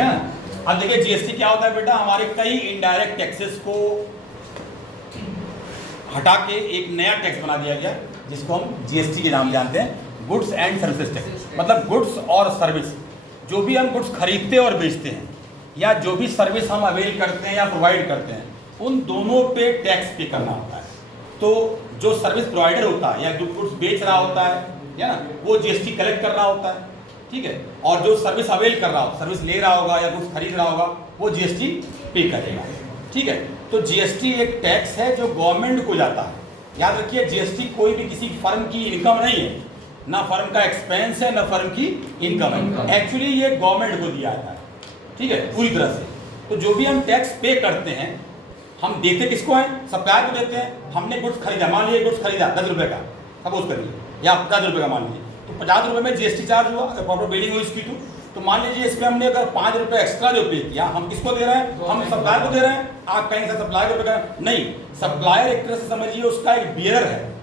है ना। अब देखिए जीएसटी क्या होता है बेटा, हमारे कई इनडायरेक्ट टैक्सेस को हटा के एक नया टैक्स बना दिया गया जिसको हम जीएसटी के नाम जानते हैं, गुड्स एंड सर्विसेज टैक्स। मतलब गुड्स और सर्विस, जो भी हम गुड्स खरीदते और बेचते हैं या जो भी सर्विस हम अवेल करते हैं या प्रोवाइड करते हैं, उन दोनों पे टैक्स पे करना होता है। तो जो सर्विस प्रोवाइडर होता है या जो गुड्स बेच रहा होता है ना, वो जीएसटी कलेक्ट कर रहा होता है, ठीक है। और जो सर्विस अवेल कर रहा हो, सर्विस ले रहा होगा या गुड्स खरीद रहा होगा, वो जीएसटी पे करेगा, ठीक है। तो जीएसटी एक टैक्स है जो गवर्नमेंट को जाता है। याद रखिए, जीएसटी कोई भी किसी फर्म की इनकम नहीं है, ना फर्म का एक्सपेंस है ना फर्म की इनकम है। एक्चुअली ये गवर्नमेंट को दिया जाता है, ठीक है, पूरी तरह से। तो जो भी हम टैक्स पे करते हैं, हम देते किसको हैं? सप्लायर को देते हैं। हमने गुड्स खरीदा, मान लीजिए गुड्स खरीदा 10 रुपये का, सपोज करिए, या 50 रुपये का मान लीजिए, तो 50 रुपये में जीएसटी चार्ज हुआ, अगर प्रॉपर बिलिंग हुई इसकी। तो मान लीजिए इसमें हमने अगर 5 रुपये एक्स्ट्रा जो पे किया, हम किसको दे रहे हैं? हम सप्लायर को दे रहे हैं। आप कहेंगे सर सप्लायर को पे नहीं, सप्लायर एक तरह से समझिए उसका एक बियरर है,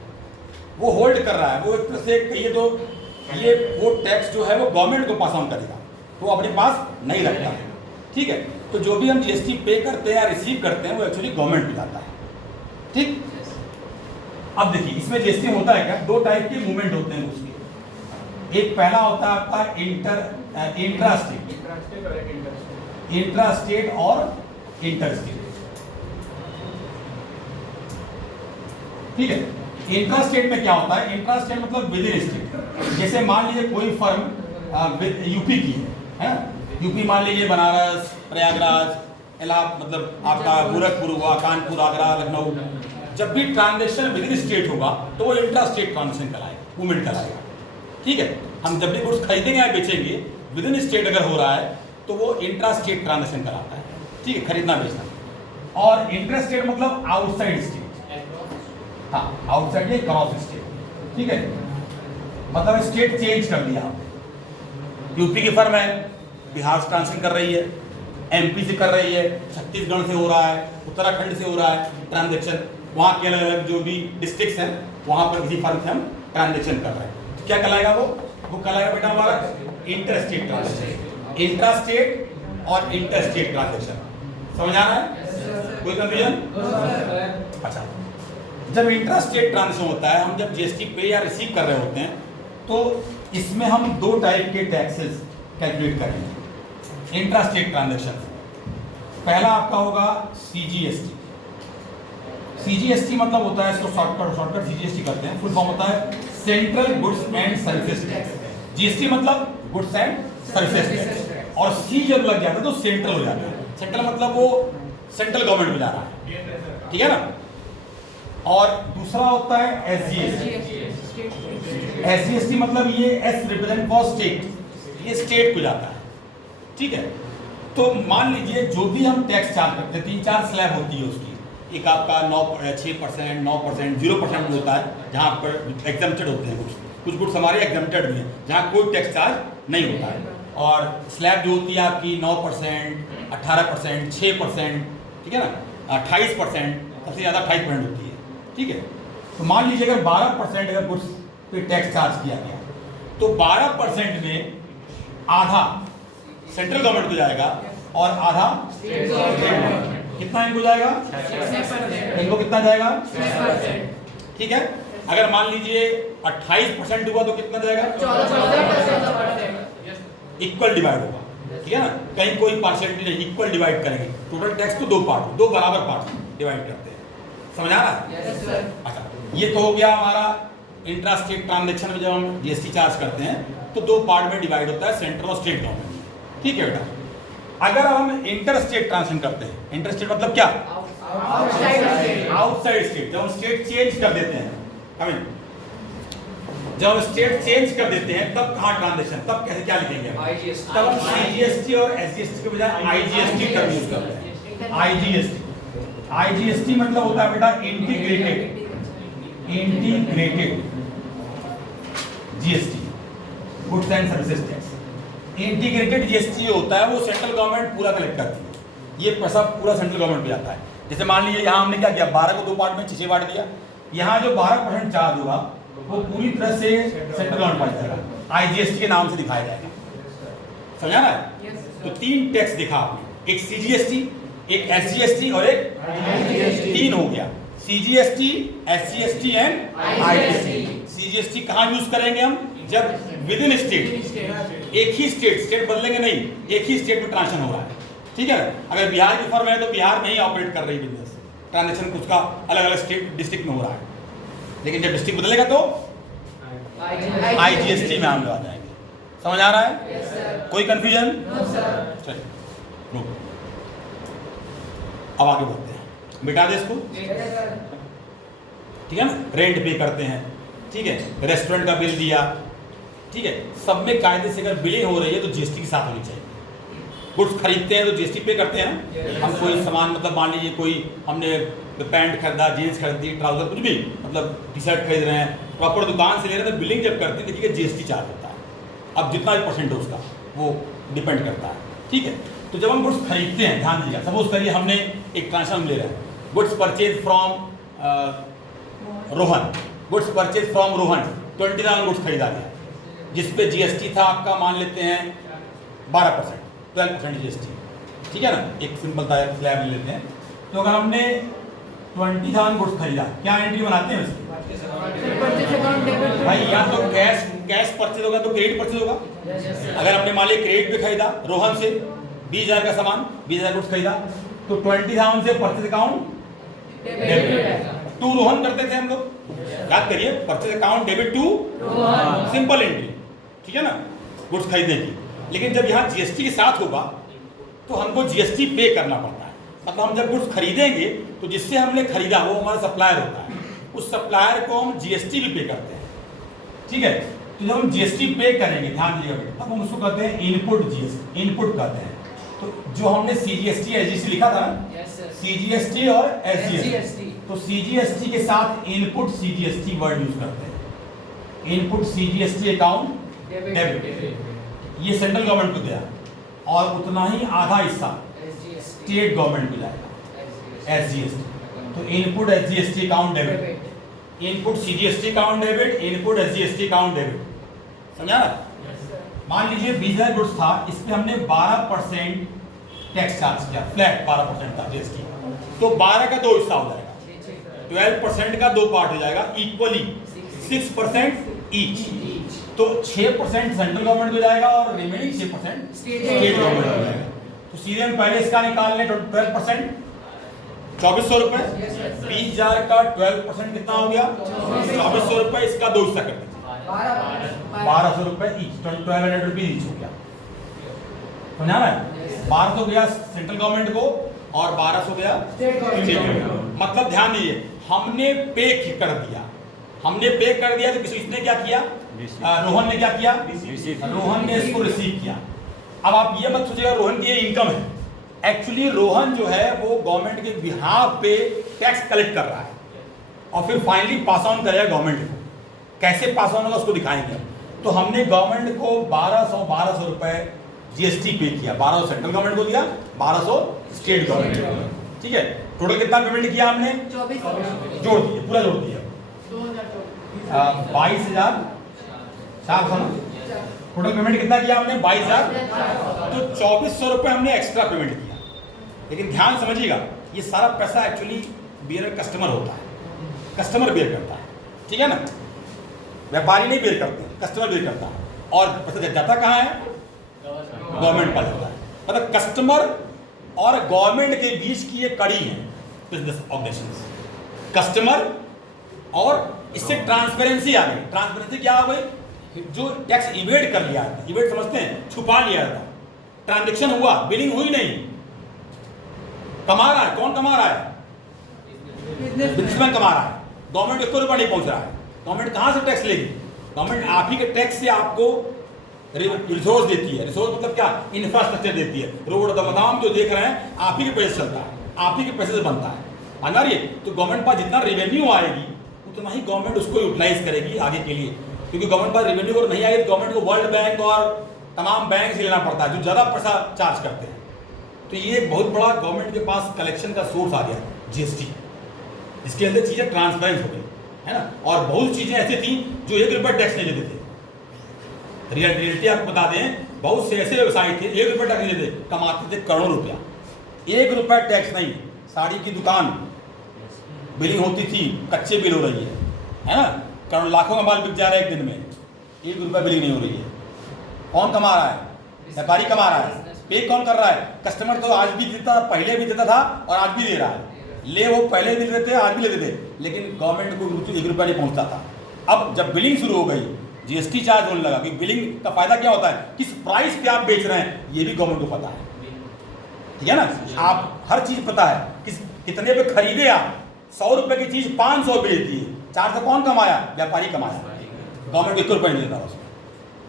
वो होल्ड कर रहा है, वो एक तरह से कहिए तो ये वो टैक्स जो है वो गवर्नमेंट को पास ऑन करेगा, तो अपने पास नहीं रखता है, ठीक है। तो जो भी हम जीएसटी पे करते हैं या रिसीव करते हैं वो एक्चुअली गवर्नमेंट में जाता है, ठीक। अब देखिए इसमें जीएसटी होता है क्या, दो टाइप के मूवमेंट होते हैं उसके। एक पहला होता है आपका इंट्रास्टेट और इंटरस्टेट, ठीक है। इंट्रास्टेट में क्या होता है? इंट्रास्टेट मतलब विद इन स्टेट। जैसे मान लीजिए कोई फर्म यूपी की है, यूपी मान लीजिए बनारस, प्रयागराज, इलाहाबाद, मतलब आपका गोरखपुर हुआ, कानपुर, आगरा, लखनऊ। जब भी ट्रांजेक्शन विद इन स्टेट होगा तो वो इंट्रा स्टेट ट्रांजेक्शन कहलाएगा, मूवमेंट कहलाएगा, ठीक है। हम जब भी गुड्स खरीदेंगे या बेचेंगे, विद इन स्टेट अगर हो रहा है तो वो इंट्रा स्टेट ट्रांजेक्शन कहलाता है, ठीक है, खरीदना बेचना। और इंटर स्टेट मतलब आउटसाइड स्टेट, हाँ, आउटसाइड ये क्रॉस स्टेट, ठीक है, मतलब स्टेट चेंज कर दिया आपने। यूपी की फर्म है, बिहार से ट्रांजेक्शन कर रही है, एमपी से कर रही है, छत्तीसगढ़ से हो रहा है, उत्तराखंड से हो रहा है ट्रांजेक्शन, वहाँ के अलग अलग जो भी डिस्ट्रिक्ट्स हैं वहाँ पर किसी फर्म से हम ट्रांजेक्शन कर रहे हैं, क्या कहलाएगा वो कहलाएगा बेटा हमारा inter state transaction. Intra state और इंटर स्टेट ट्रांजेक्शन, समझ आ रहा है? कोई कंफ्यूजन? अच्छा, जब इंट्रा स्टेट ट्रांजेक्शन होता है, हम जब जीएसटी पे या रिसीव कर रहे होते हैं, तो इसमें हम दो टाइप के टैक्सेस कैलकुलेट करेंगे इंट्रा स्टेट ट्रांजेक्शन। पहला आपका होगा सीजीएसटी। सीजीएसटी मतलब होता है, इसको शॉर्टकट सीजीएसटी करते हैं, फुल फॉर्म होता है central goods and services tax. GST मतलब गुड्स एंड सर्विसेज टैक्स, और सी जब लग जाता है तो सेंट्रल हो जाता है। सेंट्रल मतलब वो सेंट्रल गवर्नमेंट में जा रहा है, ठीक है ना। और दूसरा होता है एसजीएसटी। एसजीएसटी मतलब ये एस रिप्रेजेंट फॉर स्टेट, ये स्टेट को जाता है, ठीक है। तो मान लीजिए जो भी हम टैक्स चार्ज करते हैं, 3-4 स्लैब होती है उसकी। एक आपका 6%, 9%, 0% होता है, जहाँ पर एग्जम्प्टेड होते हैं कुछ गुड्स हमारे एग्जम्प्टेड भी हैं, जहाँ कोई टैक्स चार्ज नहीं होता है। और स्लैब जो होती है आपकी 9%, 18%, 6%, ठीक है ना, 28%, सबसे ज़्यादा 28% होती है, ठीक है। तो मान लीजिए अगर 12% अगर गुड्स पे टैक्स चार्ज किया गया, तो 12% में आधा सेंट्रल गवर्नमेंट को जाएगा और आधा स्टेट गवर्नमेंट। कितना इनको जाएगा? इनको कितना जाएगा? ठीक है। अगर मान लीजिए 28% हुआ तो कितना जाएगा? 14%। इक्वल डिवाइड होगा, ठीक है ना, कहीं कोई परसेंटेज नहीं, इक्वल डिवाइड करेंगे। टोटल टैक्स को दो बराबर पार्ट डिवाइड करते हैं, समझ आ रहा है? अच्छा, ये तो हो गया हमारा इंट्रा स्टेट ट्रांजेक्शन में जब हम जीएसटी चार्ज करते हैं तो दो पार्ट में डिवाइड होता है, सेंट्रल और स्टेट गवर्नमेंट, ठीक है बेटा। अगर हम इंटर स्टेट ट्रांजेक्शन करते हैं, इंटर स्टेट मतलब क्या? Outside state. जब हम स्टेट चेंज कर देते हैं, जब हम स्टेट चेंज कर देते हैं तब कहाँ ट्रांजेक्शन, तब कैसे क्या लिखेंगे? तब हम सीजीएसटी और एसजीएसटी के बजाय आईजीएसटी का यूज करते हैं। आईजीएसटी मतलब होता है बेटा integrated GST, goods and services tax. Integrated GST होता है वो सेंट्रल गवर्नमेंट पूरा कलेक्ट करती है, ये पैसा पूरा सेंट्रल गवर्नमेंट पे जाता है। जैसे मान लीजिए यहाँ हमने क्या किया, 12 को दो पार्ट में 6 बांट दिया, यहाँ जो 12% चार्ज होगा वो पूरी तरह से सेंट्रल गवर्नमेंट पास जाएगा, आईजीएसटी के नाम से दिखाया जाएगा, समझा ना? तो 3 टैक्स देखा आपने, एक CGST, एक SGST और एक तीन हो गया, CGST, SGST and IGST। CGST कहाँ यूज करेंगे हम? जब विद इन स्टेट, एक ही स्टेट बदलेंगे नहीं, एक ही स्टेट में ट्रांजेक्शन हो रहा है, ठीक है। अगर बिहार की फर्म है तो बिहार में ही ऑपरेट कर रही बिजनेस, ट्रांजेक्शन उसका अलग अलग स्टेट डिस्ट्रिक्ट में हो रहा है, लेकिन जब डिस्ट्रिक्ट बदलेगा तो IGST में हम लोग आ जाएंगे। समझ आ रहा है? कोई कंफ्यूजन? चलिए अब आगे बढ़ते हैं, मिटा दे इसको, ठीक है ना। रेंट पे करते हैं, ठीक है, रेस्टोरेंट का बिल दिया, ठीक है, सब में कायदे से अगर बिलिंग हो रही है तो GST के साथ होनी चाहिए। गुड्स खरीदते हैं तो GST पे करते हैं ना। हम कोई सामान, मतलब मान लीजिए कोई हमने पैंट खरीदा, जीन्स खरीदी, ट्राउजर, कुछ भी, मतलब टी-शर्ट खरीद रहे हैं, प्रॉपर दुकान से ले रहे हैं, तो बिलिंग जब करते हैं देखिए GST चार्ज होता है। अब जितना भी परसेंट है उसका वो डिपेंड करता है, ठीक है। तो जब हम गुड्स खरीदते हैं, ध्यान दीजिएगा, सपोज करिए हमने एक ट्रांजेक्शन ले रहे हैं, goods purchase from Rohan, goods purchase from Rohan, 20,000 goods खरीदा गया, जिसपे GST था आपका, मान लेते हैं 12%, 12% GST, ठीक है ना। एक सिंपल सा स्लैब ले लेते हैं। तो अगर हमने 20,000 गुड्स खरीदा, क्या एंट्री बनाते हैं उसकी? भाई या तो कैश परचेज होगा तो क्रेडिट परचेज होगा। अगर हमने मान लिया क्रेडिट पे खरीदा रोहन से 20,000 का सामान, 20,000 गुड्स खरीदा, तो 20,000 से purchase account debit to Rohan करते थे हम लोग, याद करिए, purchase account debit to simple entry, ठीक है ना, गुड्स खरीदने की। लेकिन जब यहाँ GST के साथ होगा तो हमको GST पे करना पड़ता है। मतलब हम जब गुड्स खरीदेंगे तो जिससे हमने खरीदा वो हमारा सप्लायर होता है, उस सप्लायर को हम GST भी पे करते हैं, ठीक है। तो जब हम GST पे करेंगे, ध्यान दीजिएगा, तब हम उसको कहते हैं इनपुट GST, इनपुट कहते हैं। तो जो हमने CGST SGST लिखा था ना, CGST और SGST, तो CGST के साथ इनपुट CGST वर्ड यूज करते हैं। इनपुट CGST अकाउंट डेबिट, ये सेंट्रल गवर्नमेंट को दिया, और उतना ही आधा हिस्सा स्टेट गवर्नमेंट को जाएगा, SGST। तो input SGST account debit, input CGST account debit, input SGST account debit, समझा ना। मान लीजिए 20,000 गुड्स था, इस पे हमने 12% टैक्स चार्ज किया, फ्लैट 12% था GST, तो 12 का 2 हिस्सा हो जाएगा, 12% का 2 पार्ट हो जाएगा, इक्वली 6% ईच। तो 6% सेंट्रल गवर्नमेंट को जाएगा और रिमेनिंग 6% स्टेट गवर्नमेंट को जाएगा। तो सीधे हम पहले इसका निकाल लें, 12%, 2400 रुपए, 20,000 का 12% कितना हो गया? 2400 रुपए, इसका 2 हिस्सा कर दीजिए, 1200 रुपए ईच, 1200 रुपीज ईच हो गया, समझा ना। 1200 गया सेंट्रल गवर्नमेंट को और 1200 गया स्टेट गवर्नमेंट। मतलब ध्यान दीजिए, हमने पे कर दिया, हमने पे कर दिया, तो किसने क्या किया? रोहन ने क्या किया? रोहन ने इसको रिसीव किया। अब आप ये मत सोचिएगा रोहन की ये इनकम है, एक्चुअली रोहन जो है वो गवर्नमेंट के बिहाफ पे टैक्स कलेक्ट कर रहा है और फिर फाइनली पास ऑन करेगा गवर्नमेंट को। कैसे पास ऑन होगा उसको दिखाएंगे। तो हमने गवर्नमेंट को 1200 रुपए GST पे किया, 1200 सेंट्रल गवर्नमेंट को दिया, 1200 स्टेट गवर्नमेंट को, ठीक है। टोटल कितना पेमेंट किया हमने? 24 जोड़ दिए, पूरा जोड़ दिया, 22,400 ना। टोटल पेमेंट कितना किया हमने? 22,000। तो 2400 रुपए हमने एक्स्ट्रा पेमेंट किया। लेकिन ध्यान समझिएगा, ये सारा पैसा एक्चुअली बियर कस्टमर होता है, कस्टमर बेयर करता है, ठीक है ना, व्यापारी नहीं बेयर करते, कस्टमर बेयर करता है। और पैसा जाता कहाँ है? गवर्नमेंट पास जाता है। मतलब कस्टमर और गवर्नमेंट के बीच की ये कड़ी है बिजनेस ऑर्गेनाइजेशंस, कस्टमर और इससे ट्रांसपेरेंसी आ गई। ट्रांसपेरेंसी क्या हो गई? जो टैक्स इवेड कर लिया था, इवेड समझते हैं, छुपा लिया था, ट्रांजैक्शन हुआ, बिलिंग हुई नहीं, कमा रहा है, कौन कमा रहा है? बिजनेसमैन कमा रहा है, गवर्नमेंट को 1 रुपया नहीं पहुंच रहा है। गवर्नमेंट कहां से टैक्स लेगी? गवर्नमेंट आप ही के टैक्स से आपको रिसोर्स देती है। रिसोर्स मतलब क्या? इंफ्रास्ट्रक्चर देती है। रोड दमदाम जो देख रहे हैं आप ही के पैसे चलता है, आप ही के पैसे से बनता है, समझ रही है। तो गवर्नमेंट पास जितना रेवेन्यू आएगी उतना ही गवर्नमेंट उसको यूटिलाइज करेगी आगे के लिए, क्योंकि गवर्नमेंट पास रेवेन्यू अगर नहीं आएगी तो गवर्नमेंट को वर्ल्ड बैंक और तमाम बैंक से लेना पड़ता है जो ज़्यादा पैसा चार्ज करते हैं। तो ये बहुत बड़ा गवर्नमेंट के पास कलेक्शन का सोर्स आ गया GST, इसके अंदर चीज़ें ट्रांसपेरेंट हो गई है ना। और बहुत चीज़ें ऐसी थी जो 1 रुपया टैक्स नहीं देते थे। रियलिटी आपको बता दें बहुत से ऐसे व्यवसायी थे 1 रुपये टैक्स नहीं देते, कमाते थे करोड़ों रुपया। 1 रुपया टैक्स नहीं। साड़ी की दुकान बिलिंग होती थी, कच्चे बिल हो रही है ना, करोड़ लाखों का माल बिक जा रहा है एक दिन में, 1 रुपया बिलिंग नहीं हो रही है। कौन कमा रहा है? व्यापारी कमा रहा है। पे कौन कर रहा है? कस्टमर तो आज भी देता, पहले भी देता था और आज भी दे रहा है। ले वो पहले भी देते आज भी लेते थे, लेकिन गवर्नमेंट को 1 रुपया नहीं पहुंचता था। अब जब बिलिंग शुरू हो गई, जीएसटी चार्ज होने लगा, कि बिलिंग का फायदा क्या होता है, किस प्राइस पे आप बेच रहे हैं ये भी गवर्नमेंट को पता है, ठीक है ना। आप हर चीज पता है, कितने पे खरीदे आप। 100 रुपए की चीज 500 बेच दी, 400 कौन कमाया? व्यापारी कमाया। गवर्नमेंट 1 रुपये नहीं देता उसमें।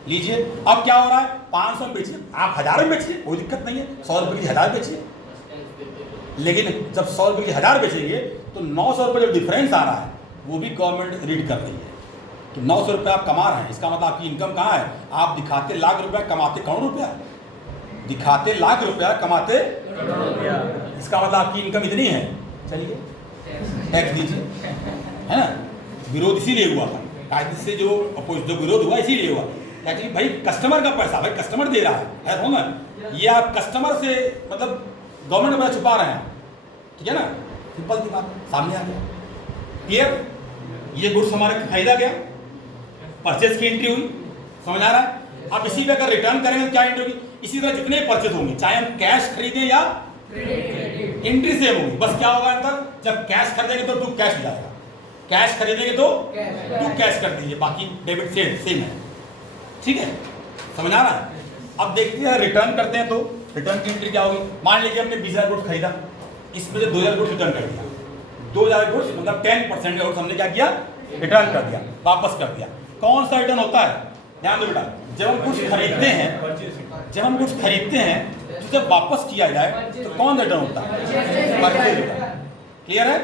लीजिए अब क्या हो रहा है, 500 में बेचिए, आप 1000 में बेचिए, कोई दिक्कत नहीं है। 100 रुपये की 1000 बेचिए, लेकिन जब 100 रुपये की 1000 बेचेंगे तो 900 रुपये जो डिफरेंस आ रहा है वो भी गवर्नमेंट रीड कर रही है कि 900 रुपये आप कमा रहे हैं। इसका मतलब आपकी इनकम कहाँ है? आप दिखाते लाख रुपया, कमाते करोड़ रुपया। दिखाते लाख रुपया, कमाते करोड़ रुपया, इसका मतलब आपकी इनकम इतनी है। चलिए टैक्स दीजिए, है ना। विरोध इसीलिए हुआ था, कायदे से जो विरोध हुआ इसीलिए हुआ कि भाई कस्टमर का पैसा, भाई कस्टमर दे रहा है हो ना, ये आप कस्टमर से मतलब गवर्नमेंट का पैसा छुपा रहे हैं, ठीक है ना। सिंपल सी बात सामने आ गया, क्लियर। ये गुड्स हमारे खरीदा गया, परचेज की एंट्री हुई, समझ आ रहा है। अब इसी पे अगर रिटर्न करेंगे तो क्या एंट्री होगी? इसी तरह जितने परचेज होंगे, चाहे हम कैश खरीदें या एंट्री सेम होगी, बस क्या होगा अंतर, जब कैश खरीदेंगे तो टू कैश जाएगा, कैश खरीदेंगे तो टू कैश कर दीजिए, बाकी डेबिट से सेम है, ठीक है, समझ आ रहा है। अब देखते हैं रिटर्न करते हैं तो रिटर्न की एंट्री क्या होगी। मान लीजिए हमने 20,000 गुड्स खरीदा, इसमें से 2,000 गुड्स रिटर्न कर दिया। 2,000 गुड्स मतलब 10% गुड्स हमने क्या किया? रिटर्न कर दिया, वापस कर दिया। कौन सा रिटर्न होता है? ध्यान दो बेटा, जब हम कुछ खरीदते हैं, तो जब वापस किया जाए तो कौन रिटर्न होता है? परचेज रिटर्न, क्लियर है।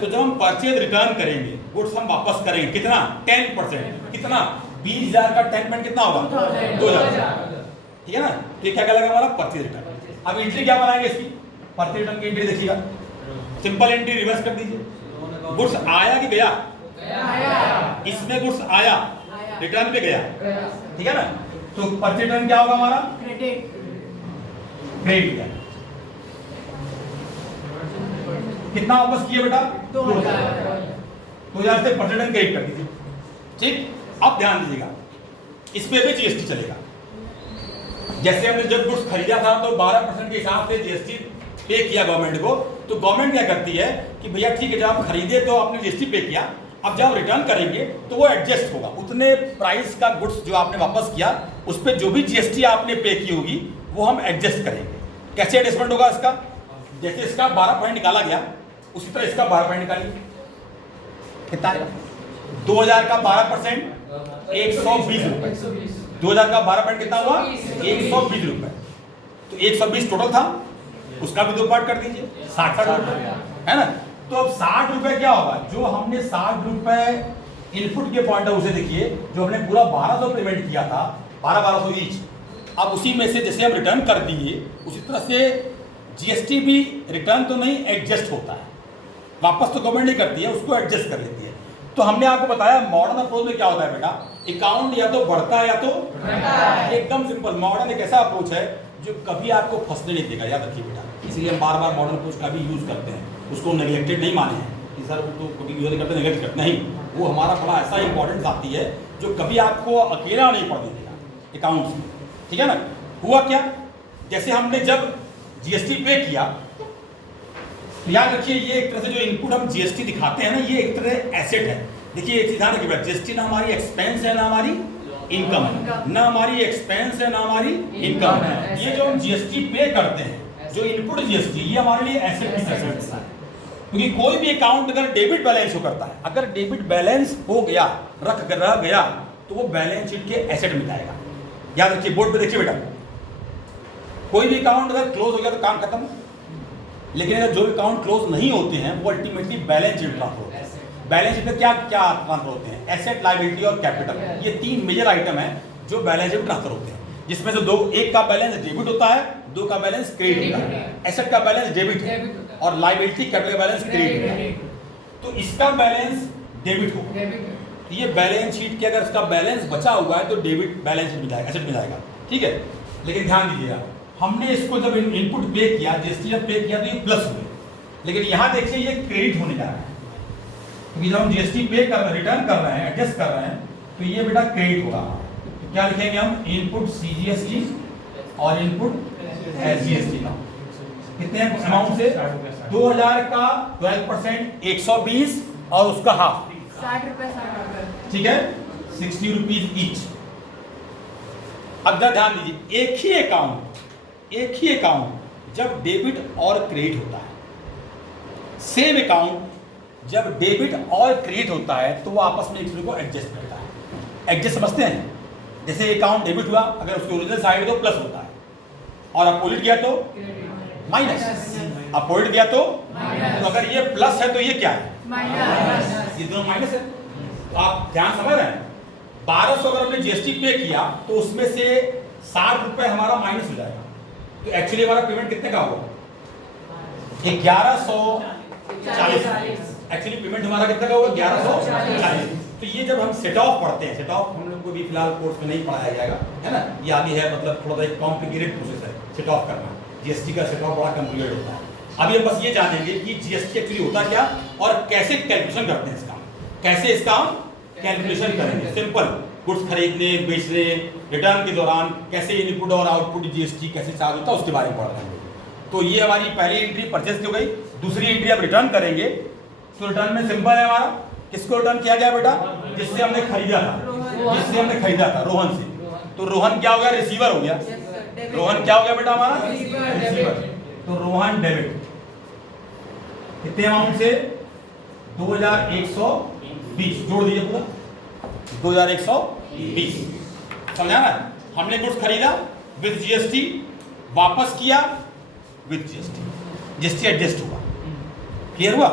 तो जब हम परचेज रिटर्न करेंगे, गुड्स हम वापस करेंगे, कितना? 10%, कितना? 20,000 का 10% कितना होगा? 2,000, ठीक है ना। तो ये क्या कहलाएगा हमारा? Purchase return. अब एंट्री क्या बनाएंगे इसकी? परचेज रिटर्न की एंट्री देखिएगा, सिंपल एंट्री रिवर्स कर दीजिए। गुड्स आया कि गया? इसमें गुड्स आया, रिटर्न पे गया, ठीक है ना। तो परचेज रिटर्न क्या होगा हमारा? क्रेडिट गया। कितना वापस किए बेटा? 2,000 से परचेज रिटर्न क्रेडिट कर दीजिए, ठीक। अब ध्यान दीजिएगा, इस पे भी जीएसटी चलेगा। जैसे हमने जब गुड्स खरीदा था तो 12% के हिसाब से जीएसटी पे किया गवर्नमेंट को, तो गवर्नमेंट क्या करती है कि भैया ठीक है, जब आप खरीदे तो आपने जीएसटी पे किया, अब जब रिटर्न करेंगे तो वो एडजस्ट होगा, उतने प्राइस का गुड्स जो आपने वापस किया उस पर जो भी जीएसटी आपने पे की होगी वो हम एडजस्ट करेंगे। कैसे एडजस्टमेंट होगा इसका? जैसे इसका 12% निकाला गया, उसी तरह इसका 12% निकालिए, कितना आएगा? 2,000 का 12% 120 रुपए। 2,000 का 12% कितना हुआ? 120 रुपए। तो 120 टोटल था, उसका भी 2 पार्ट कर दीजिए, 60 रुपए, है ना। तो अब 60 रुपए क्या होगा? जो हमने 60 रुपए इनपुट के पॉइंट ऑफ व्यू से देखिए, जो हमने पूरा 1200 पेमेंट किया था, 1200 ईच, अब उसी में से जैसे हम रिटर्न कर दिए, उसी तरह से जीएसटी भी रिटर्न तो नहीं एडजस्ट होता है, वापस तो गवर्नमेंट नहीं करती है, उसको एडजस्ट कर लेती है। तो हमने आपको बताया मॉडर्न अप्रोच में क्या होता है बेटा, अकाउंट या तो बढ़ता है या तो एकदम सिंपल। मॉडर्न एक ऐसा अप्रोच है जो कभी आपको फंसने नहीं देगा, याद रखिए बेटा। इसलिए हम बार बार मॉडर्न अप्रोच का भी यूज करते हैं, उसको नेग्लेक्टेड नहीं माने हैं कि सर वो तो कभी यूज करते नेग्लेक्ट करते नहीं, वो हमारा बड़ा ऐसा इंपॉर्टेंट आती है जो कभी आपको अकेला नहीं पड़ने देगा अकाउंट्स में, ठीक है ना। हुआ क्या, जैसे हमने जब जीएसटी पे किया, याद रखिए ये एक तरह से जो इनपुट हम जीएसटी दिखाते हैं ना, ये एक तरह एसेट है। देखिए एक चीज ध्यान रखिए, जीएसटी ना हमारी एक्सपेंस है ना हमारी इनकम है, ना हमारी एक्सपेंस है ना हमारी इनकम है। ये जो हम जीएसटी पे करते हैं, जो इनपुट जीएसटी, ये हमारे लिए एसेट की एसेट है। क्योंकि कोई भी अकाउंट अगर डेबिट बैलेंस हो करता है, अगर डेबिट बैलेंस हो गया, रह गया, तो वो बैलेंस शीट के एसेट में जाएगा। याद रखिए, बोर्ड पे देखिए बेटा, कोई भी अकाउंट अगर क्लोज हो गया तो काम खत्म, लेकिन अगर जो अकाउंट क्लोज नहीं होते हैं वो अल्टीमेटली बैलेंस शीट ट्रांसफर होते हैं। बैलेंस शीट में क्या क्या ट्रांसफर होते हैं? एसेट, लायबिलिटी और कैपिटल। ये 3 मेजर आइटम है जो बैलेंस शीट ट्रांसफर होते हैं, जिसमें से एक का बैलेंस डेबिट होता है, 2 का बैलेंस क्रेडिट होता है। एसेट का बैलेंस डेबिट है और लायबिलिटी कैपिटल का बैलेंस क्रेडिट है। तो इसका बैलेंस डेबिट होगा, ये बैलेंस शीट के अगर इसका बैलेंस बचा हुआ है तो डेबिट बैलेंस शीट में जाएगा, एसेट में जाएगा। ठीक है। लेकिन ध्यान दीजिएगा, हमने इसको जब इनपुट पे किया, जीएसटी जब पे किया तो ये प्लस हुए, लेकिन यहाँ देखिए ये क्रेडिट होने जा रहा है, क्योंकि जब हम जीएसटी पे कर रिटर्न कर रहे हैं, एडजस्ट कर रहे हैं, तो ये बेटा क्रेडिट होगा। तो क्या लिखेंगे हम, इनपुट सीजीएसटी और इनपुट एसजीएसटी का कितने अमाउंट से, 2000 का 12% 120 और उसका हाफ 60 रुपए, ठीक है, 60 रुपीज ईच। अब ध्यान दीजिए, एक ही अकाउंट जब डेबिट और क्रेडिट होता है, सेम अकाउंट जब डेबिट और क्रेडिट होता है तो वो आपस में एक दूसरे को एडजस्ट करता है। एडजस्ट समझते हैं, जैसे अकाउंट डेबिट हुआ, अगर उसके ओरिजिनल साइड तो प्लस होता है, और अपोजिट गया तो माइनस, अपोजिट गया तो अगर ये प्लस है तो ये क्या है, माइनस, ये दोनों माइनस है। तो आप ध्यान समझ रहे हैं, 1200 अगर हमने जीएसटी पे किया तो उसमें से 60 रुपए हमारा माइनस हो जाएगा, तो एक्चुअली हमारा पेमेंट कितने का होगा, 1140। एक्चुअली पेमेंट हमारा कितने का होगा, 1140। तो ये जब हम सेट ऑफ पढ़ते हैं, सेट ऑफ हम लोग को भी फिलहाल कोर्स में नहीं पढ़ाया जाएगा, है ना, ये आगे है, मतलब थोड़ा सा एक कॉम्प्लिकेटेड प्रोसेस है सेट ऑफ करना। जीएसटी का सेट ऑफ बड़ा कॉम्प्लिकेटेड होता है। अभी हम बस ये जानेंगे कि जीएसटी एक्चुअली होता क्या और कैसे कैलकुलेशन करते हैं इसका, कैसे इसका कैलकुलेशन करेंगे। सिंपल, गुड्स खरीदने बेचने रिटर्न के दौरान कैसे इनपुट और आउटपुट जीएसटी कैसे चार्ज होता है उसके बारे में पढ़ रहे हैं। तो ये हमारी पहली एंट्री परचेज की हो गई। दूसरी एंट्री अब रिटर्न करेंगे, तो रिटर्न में सिंपल है हमारा, किसको रिटर्न किया गया बेटा, जिससे हमने खरीदा था, जिससे हमने खरीदा था रोहन से। तो रोहन क्या हो गया, रिसीवर हो गया। रोहन क्या हो गया बेटा हमारा, रिसीवर। तो रोहन डेबिट कितने अमाउंट से, 2120 जोड़ दीजिए पूरा, 2120। समझा ना, हमने गुड्स खरीदा विद जीएसटी, वापस किया विद जीएसटी, जीएसटी एडजस्ट हुआ। क्लियर हुआ,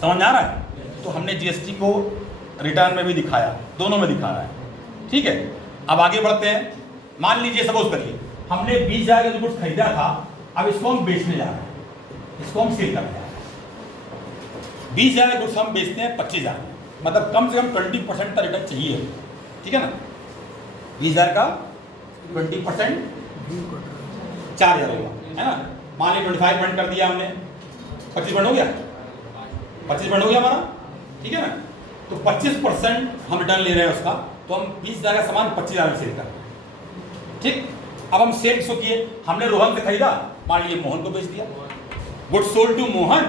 समझ आ रहा है। तो हमने जीएसटी को रिटर्न में भी दिखाया, दोनों में दिखा रहा है, ठीक है। अब आगे बढ़ते हैं। मान लीजिए सपोज करिए हमने 20,000 का जो गुड्स खरीदा था, अब इसको हम बेचने जा रहे हैं, इसको हम सेल करने जा रहे हैं। 20,000 का गुड्स हम बेचते हैं 25,000 में, मतलब कम से कम 20% का रिटर्न चाहिए, ठीक है ना। 20,000 का 20% 4,000 होगा, है ना। मान लीजिए 25% कर दिया हमने, 25% हो गया, 25% हो गया हमारा, ठीक है ना। तो 25% हम रिटर्न ले रहे हैं उसका, तो हम 20,000 का सामान 25,000 में सेल कर रहे हैं, ठीक। अब हम सेल किसको किए, हमने रोहन से खरीदा, मान लीजिए मोहन को बेच दिया। Goods sold to Mohan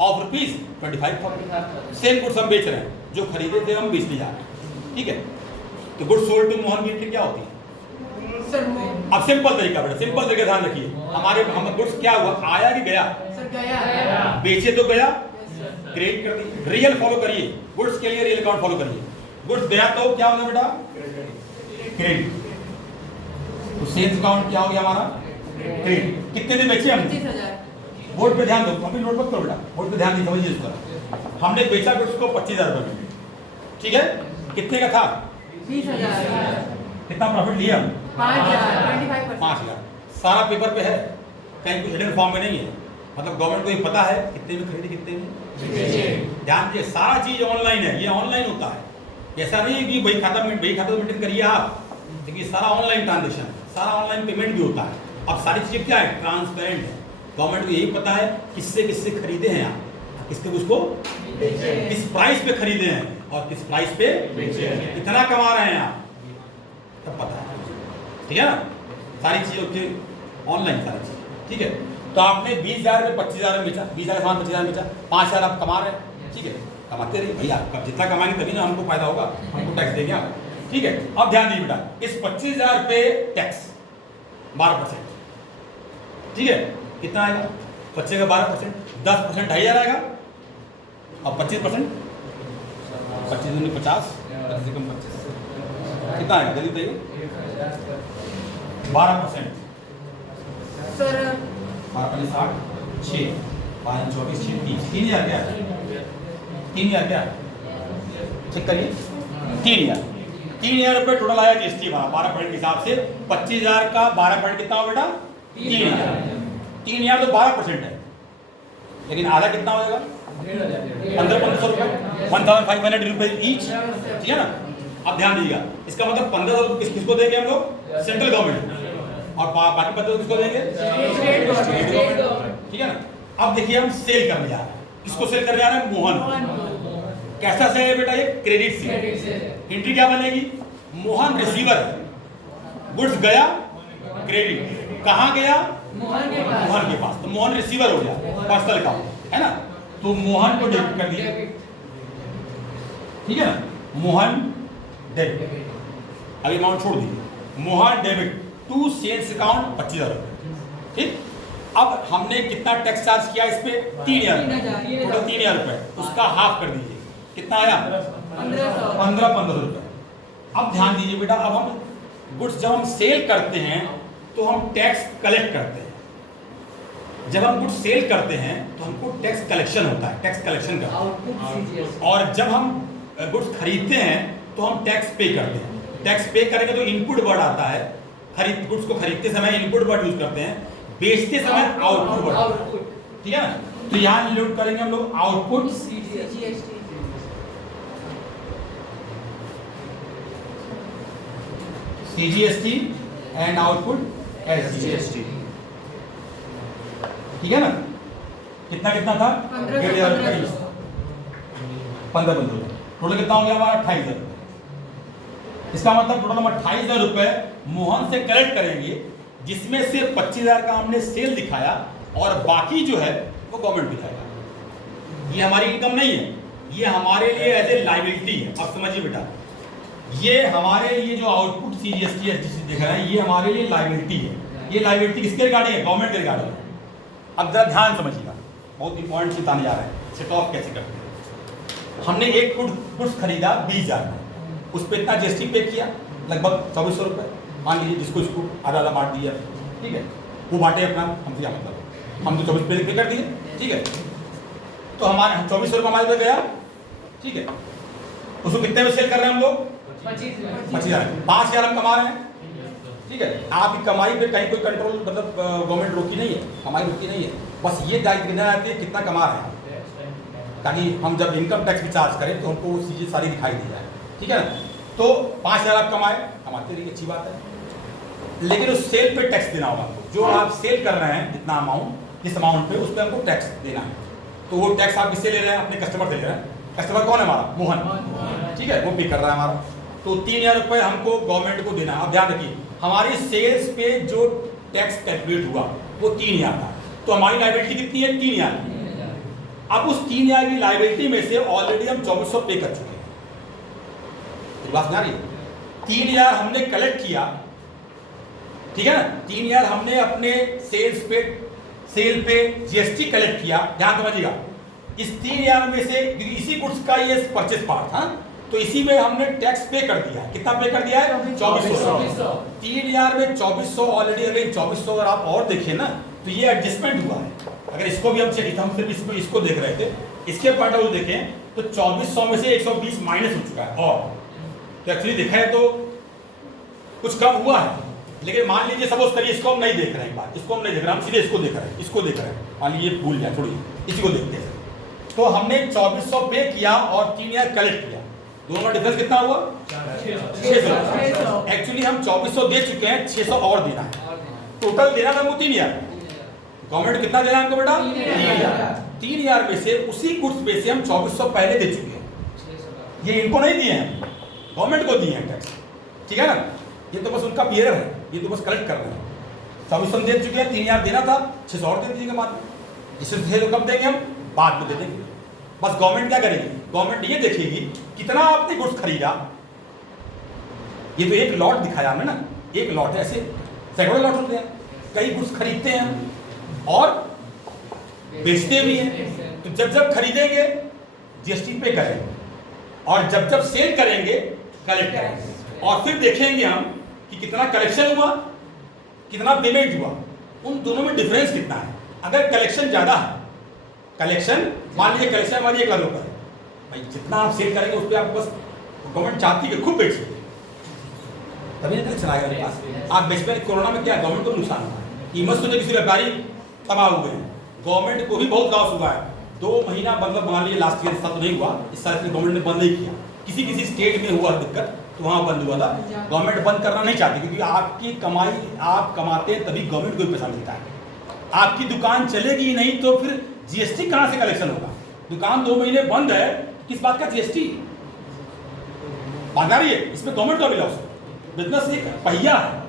of ₹25,000। Same goods हम बेच रहे हैं, जो खरीदे थे हम बेचने जा रहे हैं, ठीक है। तो गुड्स सोल्ड टू मोहन की एंट्री क्या होती है, अब सिंपल तरीका बेटा, सिंपल तरीका ध्यान रखिए। हमारे हम गुड्स क्या हुआ, आया कि गया, बेचे तो गया, क्रेडिट कर दी। रियल फॉलो करिए, गुड्स के लिए रियल अकाउंट फॉलो करिए। गुड्स गया तो क्या होगा बेटा, क्रेडिट। तो सेल्स अकाउंट क्या हो गया हमारा, क्रेडिट। कितने दिन बेचे हमने, 25,000। बोर्ड पे ध्यान दो, अभी नोट मत करो बेटा, बोर्ड पे ध्यान दी, समझिए इसको। हमने बेचा गुड्स को 25,000 रुपए में, ठीक है। कितने का था, 20,000। कितना प्रॉफिट लिया हम, 5,000, 5,000। सारा पेपर पे है, कहीं कुछ हिडन फॉर्म में नहीं है, मतलब गवर्नमेंट को ये पता है कितने में खरीदे कितने में। ध्यान दीजिए, सारा चीज ऑनलाइन है, ये ऑनलाइन होता है। ऐसा नहीं है कि बही खाता मेंटेन करिए आप, देखिए सारा ऑनलाइन ट्रांजेक्शन, सारा ऑनलाइन पेमेंट भी होता है। अब सारी चीजें क्या है, ट्रांसपेरेंट है। गवर्नमेंट को यही पता है किससे किससे खरीदे हैं आप, किसके उसको किस प्राइस पे खरीदे हैं और किस प्राइस पे कितना कमा रहे हैं आप, सब पता है, ठीक है ना। सारी चीजों के ऑनलाइन सारी चीज, ठीक है। तो आपने 20,000 में 25,000 में बेचा, 20,000 का सामान 25,000 में बेचा, 5,000 आप कमा रहे हैं, ठीक है। कमाते रहिए भैया, आप जितना कमाएंगे तभी ना हमको फायदा होगा, हमको टैक्स देंगे आप, ठीक है। अब ध्यान दीजिए बेटा, इस 25,000 पे टैक्स 12%, ठीक है। कितना आएगा, 25 का 12%, 10% 2,500 आएगा, और 25%, 25 दूनी 50, 25 से कम 25, कितना आएगा जल्दी बताइए, 12%, सर 12 60, 6, 12 24, 6, 30, 3,000 क्या, 3,000 क्या, चेक करिए, 3,000 रुपये टोटल आया जीएसटी हमारा 12% के हिसाब से। 25,000 का 12% कितना हो बेटा, 3,000 तो 12% है, लेकिन आधा कितना हो जाएगा, 1,500 रुपये, 1,500 रुपये ईच, ठीक है ना। अब ध्यान दीजिएगा, इसका मतलब 1,500 किसको देंगे हम लोग, सेंट्रल गवर्नमेंट, और बाकी पता किसको देंगे? State government. ठीक है ना। अब देखिए हम सेल करने जा रहे हैं, किसको सेल करने जा रहे हैं? मोहन। कैसा सेल है बेटा? ये क्रेडिट सेल। एंट्री क्या बनेगी? मोहन रिसीवर है, गुड्स गया क्रेडिट, कहाँ गया? मोहन के पास। मोहन के पास, तो मोहन रिसीवर हो गया, पर्सनल अकाउंट है ना। तो मोहन को डेबिट कर दिया, ठीक है ना। मोहन डेबिट, अभी अमाउंट छोड़ दीजिए। Mohan debit to sales account 25,000 रुपये, ठीक। अब हमने कितना टैक्स चार्ज किया इस पे? 3,000, टोटल 3,000 रुपये, उसका हाफ कर दीजिए, कितना आया? 1500 रुपये। अब ध्यान दीजिए बेटा, अब हम गुड्स जब हम सेल करते हैं तो हम टैक्स कलेक्ट करते हैं। जब हम गुड्स सेल करते हैं तो हमको टैक्स कलेक्शन होता है, टैक्स कलेक्शन करते हैं। और जब हम गुड्स खरीदते हैं तो हम टैक्स पे करते हैं। टैक्स पे करेंगे तो इनपुट वर्ड आता है, गुड्स को खरीदते समय इनपुट वर्ड यूज करते हैं, बेचते समय आउटपुट वर्ड, ठीक है ना। तो यहाँ इंक्लूड करेंगे हम लोग output CGST and output SGST, ठीक है ना। कितना कितना था? 1,500 रुपये, 15 टोटल कितना हो गया हमारा? 28,000 रुपये। इसका मतलब टोटल हम 28,000 रुपये मोहन से कलेक्ट करेंगे, जिसमें से 25,000 का हमने सेल दिखाया और बाकी जो है वो गवर्नमेंट दिखाएगा। ये हमारी इनकम नहीं है, ये हमारे लिए एज ए लाइबिलिटी है। अब समझिए बेटा, ये हमारे लिए जो आउटपुट CGST SGST दिख रहा है, ये हमारे लिए लाइबिलिटी है। ये लाइबिलिटी किसके रिगार्डिंग है? गवर्नमेंट के रिगार्डिंग है। अब जरा ध्यान समझिएगा, बहुत इंपॉर्टेंट चीज आने जा रहा है। सेट ऑफ कैसे करते हैं? हमने एक गुड्स खरीदा 20,000 में, उस पर इतना GST पे किया, लगभग 2,400 रुपये। मान लीजिए जिसको इसको आधा आधा बांट दिया, ठीक है, वो बांटे अपना, हमसे क्या मतलब, हम तो 24 पे कर दिए, ठीक है। तो हमारे 2,400 रुपये हमारे पे गया, ठीक है। उसको कितने में सेल कर रहे हैं हम लोग? 25,000। 5,000 हम कमा रहे हैं, ठीक है। आपकी कमाई पे कहीं कोई कंट्रोल, मतलब गवर्नमेंट रोकी नहीं है, कमाई रोकी नहीं है, बस ये देखना आती है कितना कमा रहे हैं, ताकि हम जब इनकम टैक्स भी चार्ज करें तो हमको वो चीज़ें सारी दिखाई दी जाए, ठीक है ना। तो 5,000 आप कमाते रहिए, अच्छी बात है, लेकिन उस सेल पे टैक्स देना होगा हमको। जो आप सेल कर रहे हैं जितना अमाउंट, जिस अमाउंट पे, उस पर हमको टैक्स देना है। तो वो टैक्स आप किससे ले रहे हैं? अपने कस्टमर से ले रहे हैं। कस्टमर कौन है हमारा? मोहन, ठीक है, वो पे कर रहा है हमारा। तो 3,000 रुपये हमको गवर्नमेंट को देना है। अब ध्यान रखिए, हमारी सेल्स पे जो टैक्स कैलकुलेट हुआ वो 3,000 था, तो हमारी लायबिलिटी कितनी है? 3,000। अब उस 3,000 की लायबिलिटी में से ऑलरेडी हम 2,400 पे कर चुके हैं। बात ना रही, 3,000 हमने कलेक्ट किया, ठीक है ना। 3,000 हमने अपने सेल पे GST कलेक्ट किया। ध्यान समझिएगा, इस 3,000 में से इसी गुड्स का ये परचेस पार्ट था, तो इसी में हमने टैक्स पे कर दिया है। कितना पे कर दिया है? 2,400। 3,000 में 2,400 ऑलरेडी। अगर 2,400 अगर आप और देखें ना, तो ये एडजस्टमेंट हुआ है। अगर इसको भी हम सिर्फ इसको देख रहे थे, इसके पॉइंट ऑफ व्यू देखें तो 2,400 में से 120 माइनस हो चुका है, और तो एक्चुअली देखा है तो कुछ कम हुआ है। लेकिन मान लीजिए सपोज करिए इसको हम नहीं देख रहे हैं, बात इसको हम नहीं देख रहे, हम सीधे इसको देख रहे हैं, इसको देख रहे हैं। मान लीजिए भूल जाए, छोड़िए, इसी को देखते हैं। तो हमने 2,400 पे किया और 3,000 कलेक्ट किया, दोनों में डिफरेंस कितना हुआ? 600। एक्चुअली हम 2,400 दे चुके हैं, 600 और देना है। टोटल देना था वो 3,000। गवर्नमेंट कितना देना है हमको बेटा? 3,000। 3,000 में से उसी गुड्स पे से हम 2,400 पहले दे चुके हैं। ये इनको नहीं दिए हैं, गवर्नमेंट को दिए हैं टैक्स, ठीक है ना। ये तो बस उनका बिहेवियर है, ये तो बस कलेक्ट कर रहे हैं। 2,400 दे चुके हैं, 3,000 देना था, 600 और दे दीजिएगा बाद में। इससे कब देंगे हम? बाद में दे देंगे। बस गवर्नमेंट क्या करेगी? गवर्नमेंट ये देखेगी कितना आपने गुड्स खरीदा। ये तो एक लॉट दिखाया हमने ना, एक लॉट है, ऐसे सैकड़ों लॉट होते हैं। कई गुड्स खरीदते हैं और बेचते भी हैं। तो जब जब खरीदेंगे GST पे करेंगे, और जब जब सेल करेंगे कलेक्ट करेंगे, और फिर देखेंगे हम कि कितना कलेक्शन हुआ, कितना पेमेंट हुआ, उन दोनों में डिफरेंस कितना है। अगर कलेक्शन ज़्यादा है, कलेक्शन मान लीजिए कलेक्शन हमारी 1 लाख रुपये है, भाई जितना आप सेल करेंगे उस पर आप बस, गवर्नमेंट चाहती है कि खूब बेचिए, तभी ना कलेक्शन आएगा मेरे पास। आप बेच पर कोरोना में क्या गवर्नमेंट को नुकसान हुआ है, कीमत सोचे किसी व्यापारी तबाह हुए हैं, गवर्नमेंट को भी बहुत लॉस हुआ है। 2 महीना मतलब मान लीजिए लास्ट ईयर इस साल तो नहीं हुआ, इस साल गवर्नमेंट ने बंद नहीं किया, किसी किसी स्टेट में हुआ दिक्कत, तो वहाँ बंद हुआ था। गवर्नमेंट बंद करना नहीं चाहती, क्योंकि आपकी कमाई आप कमाते हैं तभी गवर्नमेंट को भी पैसा मिलता है। आपकी दुकान चलेगी ही नहीं तो फिर जीएसटी कहाँ से कलेक्शन होगा? दुकान 2 महीने बंद है, किस बात का जीएसटी? बात आ रही है? इसमें गवर्नमेंट का भी लॉस है। बिजनेस एक पहिया है,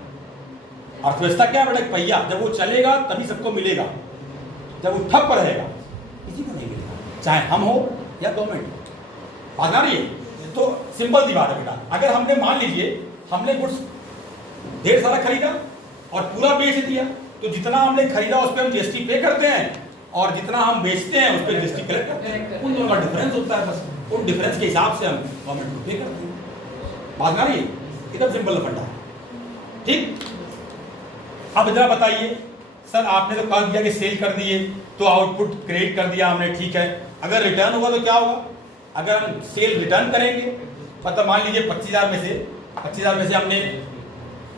अर्थव्यवस्था क्या है बेटा? एक पहिया। जब वो चलेगा तभी सबको मिलेगा, जब वो ठप रहेगा किसी को नहीं मिलेगा, चाहे हम हो या गवर्नमेंट। बात आ रही है? तो सिंपल सी बात है बेटा, अगर हमने मान लीजिए हमने गुड्स ढेर सारा खरीदा और पूरा बेच दिया, तो जितना हमने खरीदा उस पर हम जीएसटी पे करते हैं, और जितना हम बेचते हैं उस पर जीएसटी कलेक्ट करते हैं। उन दोनों का डिफरेंस होता है, बस उन डिफरेंस के हिसाब से हम गवर्नमेंट को पे करते हैं। बात आ रही है? एकदम सिंपल फंडा है, ठीक। अब इतना बताइए सर, आपने तो कहा दिया कि सेल कर दिए तो आउटपुट क्रिएट कर दिया हमने, ठीक है। अगर रिटर्न होगा तो क्या होगा? अगर हम सेल रिटर्न करेंगे, मतलब मान लीजिए 25,000 में से हमने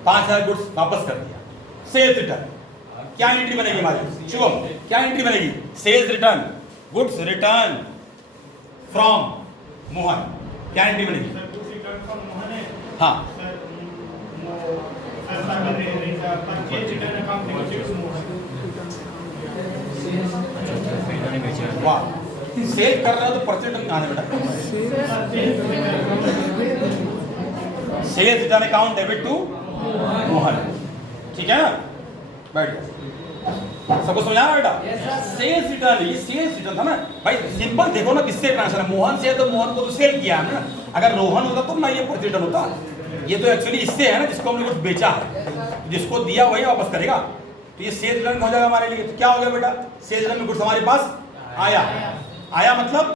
5,000 गुड्स वापस कर दिया, सेल्स रिटर्न, क्या एंट्री बनेगी हमारी? शुभम, क्या एंट्री बनेगी? Sales return, goods return from Mohan, क्या एंट्री बनेगी? हाँ, वाह, सेल कर रहा है तो परचेज कहाँ है बेटा? Sales return account debit to Mohan, ठीक है ना? बैठ सबको समझा ना बेटा? सेल्स रिटर्न, ये सेल्स रिटर्न था ना भाई। सिंपल देखो ना, किससे ट्रांसफर है? मोहन से है तो मोहन को तो सेल किया है ना। अगर रोहन होता तो ना ये परचेज रिटर्न होता। ये तो एक्चुअली इससे है ना, जिसको हमने कुछ बेचा है, जिसको दिया वही वापस करेगा, तो ये सेल्स रिटर्न हो जाएगा हमारे लिए। तो क्या हो गया बेटा? सेल्स रिटर्न में गुड्स हमारे पास आया मतलब